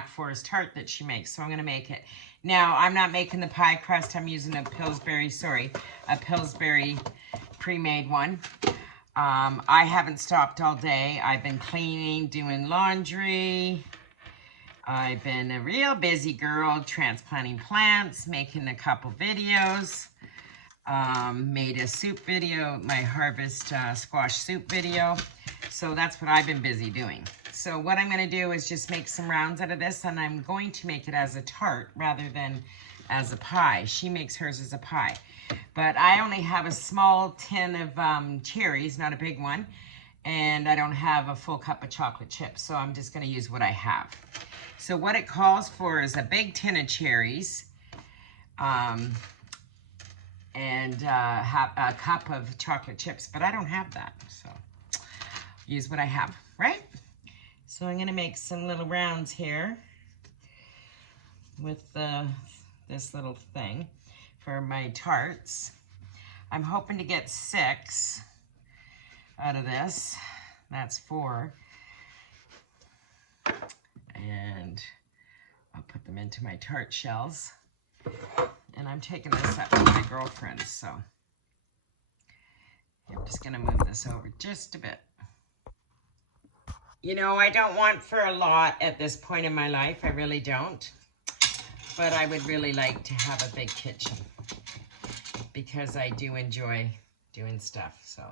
BlackForrest tart that she makes. So I'm going to make it. Now, I'm not making the pie crust. I'm using a Pillsbury pre-made one. I haven't stopped all day. I've been cleaning, doing laundry. I've been a real busy girl, transplanting plants, making a couple videos. Made a soup video, my harvest squash soup video. So that's what I've been busy doing. So what I'm going to do is just make some rounds out of this, and I'm going to make it as a tart rather than as a pie. She makes hers as a pie. But I only have a small tin of cherries, not a big one, and I don't have a full cup of chocolate chips, so I'm just going to use what I have. So what it calls for is a big tin of cherries, and a cup of chocolate chips, but I don't have that, so use what I have, right? So I'm gonna make some little rounds here with this little thing for my tarts. I'm hoping to get 6 out of this. That's 4. And I'll put them into my tart shells. And I'm taking this up to my girlfriend's, so I'm just gonna move this over just a bit. You know, I don't want for a lot at this point in my life, I really don't. But I would really like to have a big kitchen because I do enjoy doing stuff, so.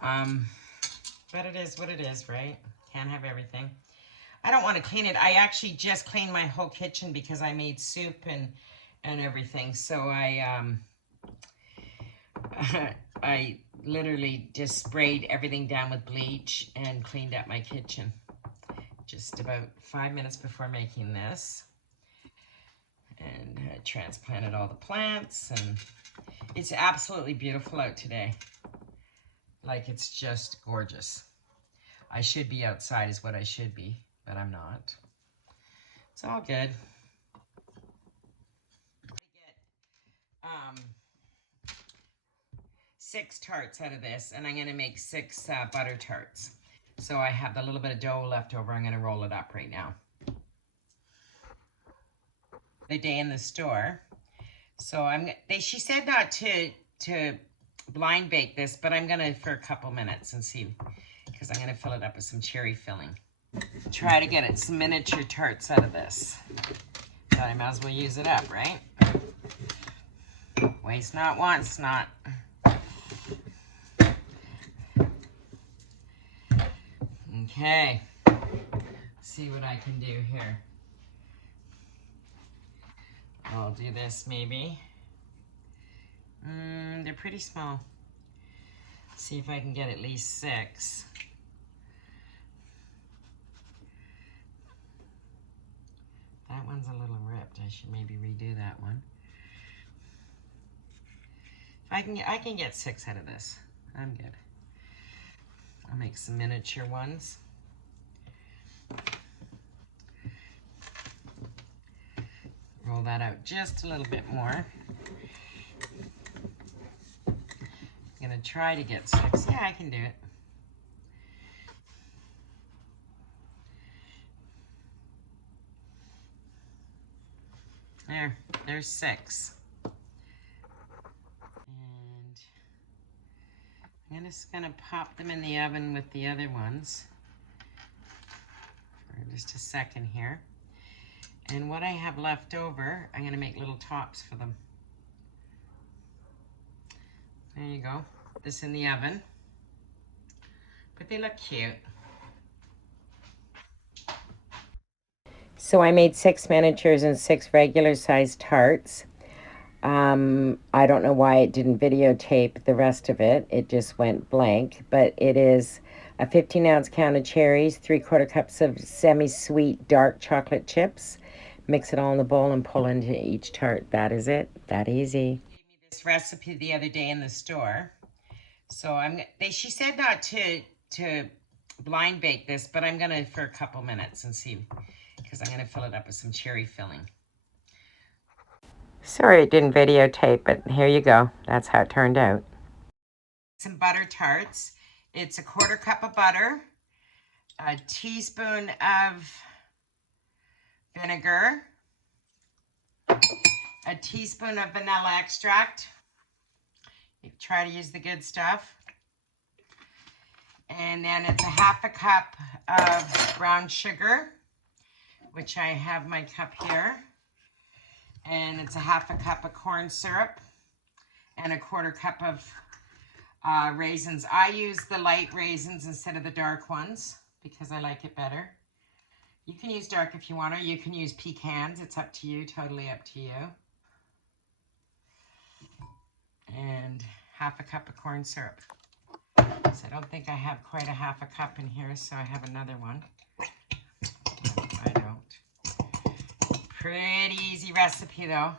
But it is what it is, right? Can't have everything. I don't want to clean it. I actually just cleaned my whole kitchen because I made soup and everything. So I I literally just sprayed everything down with bleach and cleaned up my kitchen just about 5 minutes before making this. And I transplanted all the plants, and it's absolutely beautiful out today. Like, it's just gorgeous. I should be outside is what I should be, but I'm not. It's all good. 6 tarts out of this, and I'm going to make 6 butter tarts. So I have the little bit of dough left over. I'm going to roll it up right now. The day in the store. So she said not to blind bake this, but I'm going to for a couple minutes and see, because I'm going to fill it up with some cherry filling. Try to get some miniature tarts out of this. But I might as well use it up, right? Waste not, wants not. Okay, see what I can do here. I'll do this maybe. They're pretty small. See if I can get at least 6. That one's a little ripped. I should maybe redo that one. If I can get 6 out of this. I'm good. I'll make some miniature ones. Roll that out just a little bit more. I'm gonna try to get 6. Yeah, I can do it. There's 6. And I'm just gonna pop them in the oven with the other ones for just a second here. And what I have left over, I'm gonna make little tops for them. There you go. Put this in the oven. But they look cute. So I made 6 miniatures and 6 regular sized tarts. I don't know why it didn't videotape the rest of it. It just went blank. But it is a 15-ounce can of cherries, 3/4 cups of semi-sweet dark chocolate chips. Mix it all in the bowl and pull into each tart. That is it. That easy. Gave me this recipe the other day in the store. So she said not to blind bake this, but I'm gonna for a couple minutes and see, because I'm gonna fill it up with some cherry filling. Sorry it didn't videotape, but here you go. That's how it turned out. Some butter tarts. It's a 1/4 cup of butter, a teaspoon of vinegar, a teaspoon of vanilla extract. You try to use the good stuff. And then it's a half a cup of brown sugar, which I have my cup here. And it's a half a cup of corn syrup and a quarter cup of raisins. I use the light raisins instead of the dark ones because I like it better. You can use dark if you want, or you can use pecans. It's up to you, totally up to you. And half a cup of corn syrup. So I don't think I have quite a half a cup in here, so I have another one. No, I don't. Pretty easy recipe though.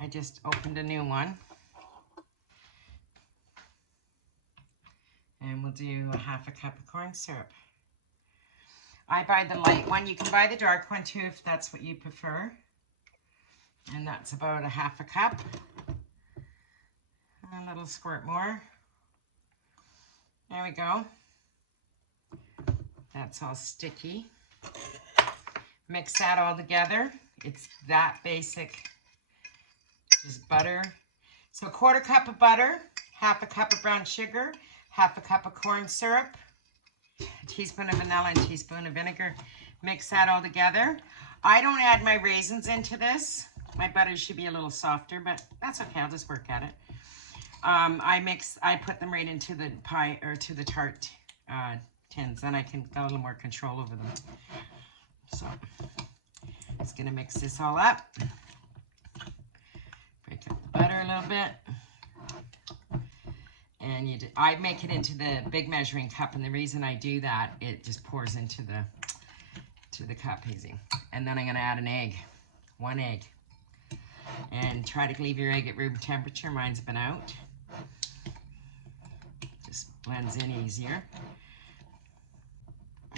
I just opened a new one. And we'll do a half a cup of corn syrup. I buy the light one. You can buy the dark one too if that's what you prefer. And that's about a half a cup. A little squirt more. There we go. That's all sticky. Mix that all together. It's that basic. Just butter. So a quarter cup of butter, half a cup of brown sugar, half a cup of corn syrup, a teaspoon of vanilla, and a teaspoon of vinegar. Mix that all together. I don't add my raisins into this. My butter should be a little softer, but that's okay. I'll just work at it. I put them right into the pie or to the tart tins, and I can get a little more control over them. So, just gonna mix this all up. Break up the butter a little bit. And I make it into the big measuring cup, and the reason I do that, it just pours into the cup easy. And then I'm gonna add an egg, 1 egg. And try to leave your egg at room temperature. Mine's been out. Just blends in easier.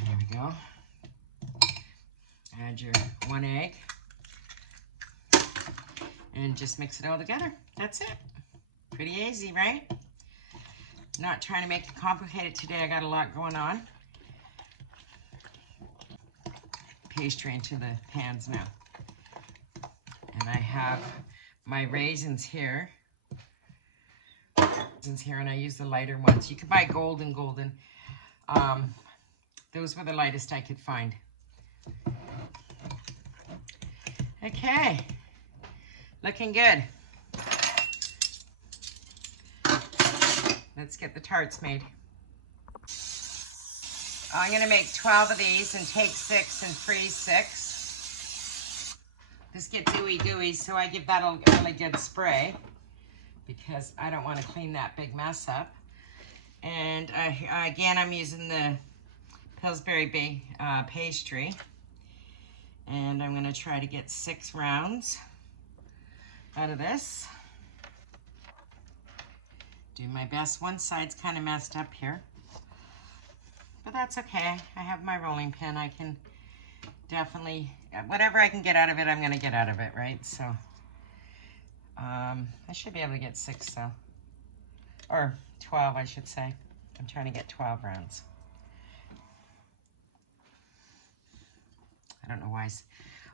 There we go. Add your 1 egg. And just mix it all together. That's it. Pretty easy, right? Not trying to make it complicated today. I got a lot going on. Pastry into the pans now. And I have my raisins here. And I use the lighter ones. You can buy golden. Those were the lightest I could find. Okay, looking good. Let's get the tarts made. I'm gonna make 12 of these and take 6 and freeze 6. This gets ooey gooey, so I give that a really good spray because I don't want to clean that big mess up. And again, I'm using the Pillsbury pastry. And I'm going to try to get 6 rounds out of this. Do my best. One side's kind of messed up here. But that's okay. I have my rolling pin. I can definitely, whatever I can get out of it, I'm going to get out of it, right? So, I should be able to get 6 though. Or 12, I should say. I'm trying to get 12 rounds. I don't know why.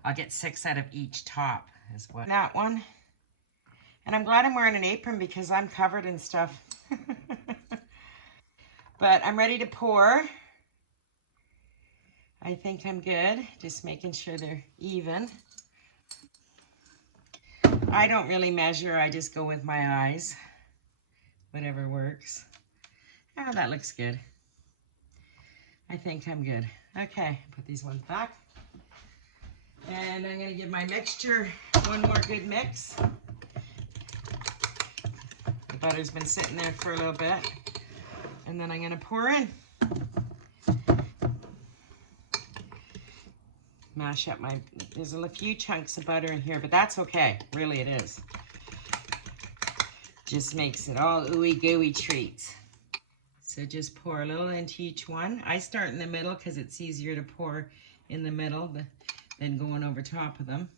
I'll get 6 out of each top is what. That one. And I'm glad I'm wearing an apron because I'm covered in stuff. But I'm ready to pour. I think I'm good. Just making sure they're even. I don't really measure. I just go with my eyes. Whatever works. Oh, that looks good. I think I'm good. Okay, put these ones back. And I'm going to give my mixture one more good mix. The butter's been sitting there for a little bit. And then I'm going to pour in. Mash up there's a few chunks of butter in here, but that's okay. Really, it is. Just makes it all ooey gooey treats. So just pour a little into each one. I start in the middle because it's easier to pour in the middle than going over top of them.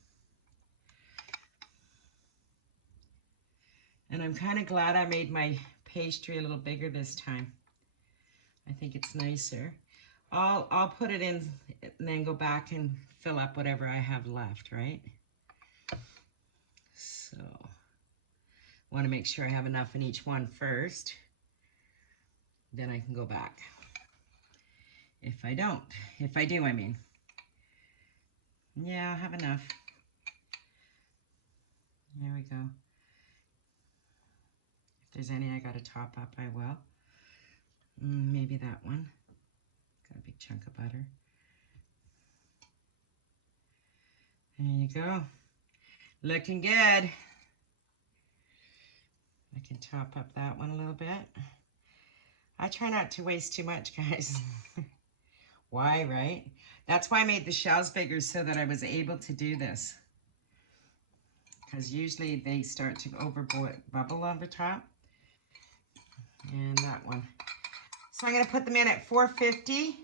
And I'm kind of glad I made my pastry a little bigger this time. I think it's nicer. I'll put it in and then go back and fill up whatever I have left, right? So, want to make sure I have enough in each one first. Then I can go back. If I don't. If I do, I mean. Yeah, I have enough. There we go. If there's any I got to top up, I will. Maybe that one. Got a big chunk of butter. There you go. Looking good. I can top up that one a little bit. I try not to waste too much, guys. Why, right? That's why I made the shells bigger, so that I was able to do this. Because usually they start to bubble on the top. And that one. So I'm going to put them in at 450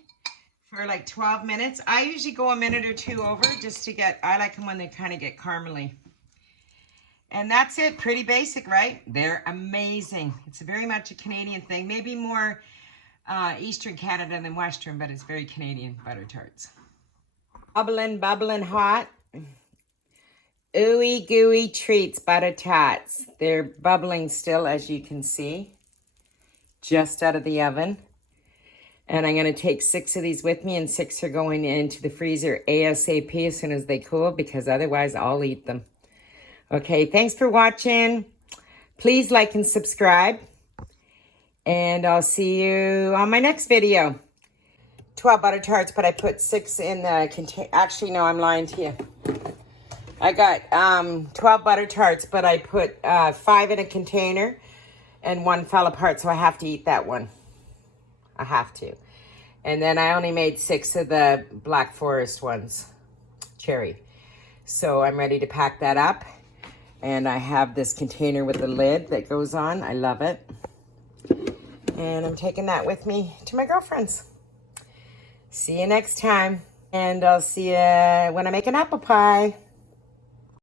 for like 12 minutes. I usually go a minute or two over just to get, I like them when they kind of get caramely. And that's it. Pretty basic, right? They're amazing. It's very much a Canadian thing. Maybe more Eastern Canada than Western, but it's very Canadian butter tarts. Bubbling, bubbling hot. Ooey gooey treats butter tarts. They're bubbling still, as you can see. Just out of the oven. And I'm going to take 6 of these with me, and 6 are going into the freezer ASAP as soon as they cool, because otherwise I'll eat them. Okay, thanks for watching. Please like and subscribe. And I'll see you on my next video. 12 butter tarts, but I put 6 in the container. Actually, no, I'm lying to you. I got 12 butter tarts, but I put 5 in a container, and 1 fell apart, so I have to eat that one. I have to. And then I only made 6 of the BlackForrest ones, cherry. So I'm ready to pack that up. And I have this container with the lid that goes on. I love it. And I'm taking that with me to my girlfriend's. See you next time. And I'll see you when I make an apple pie.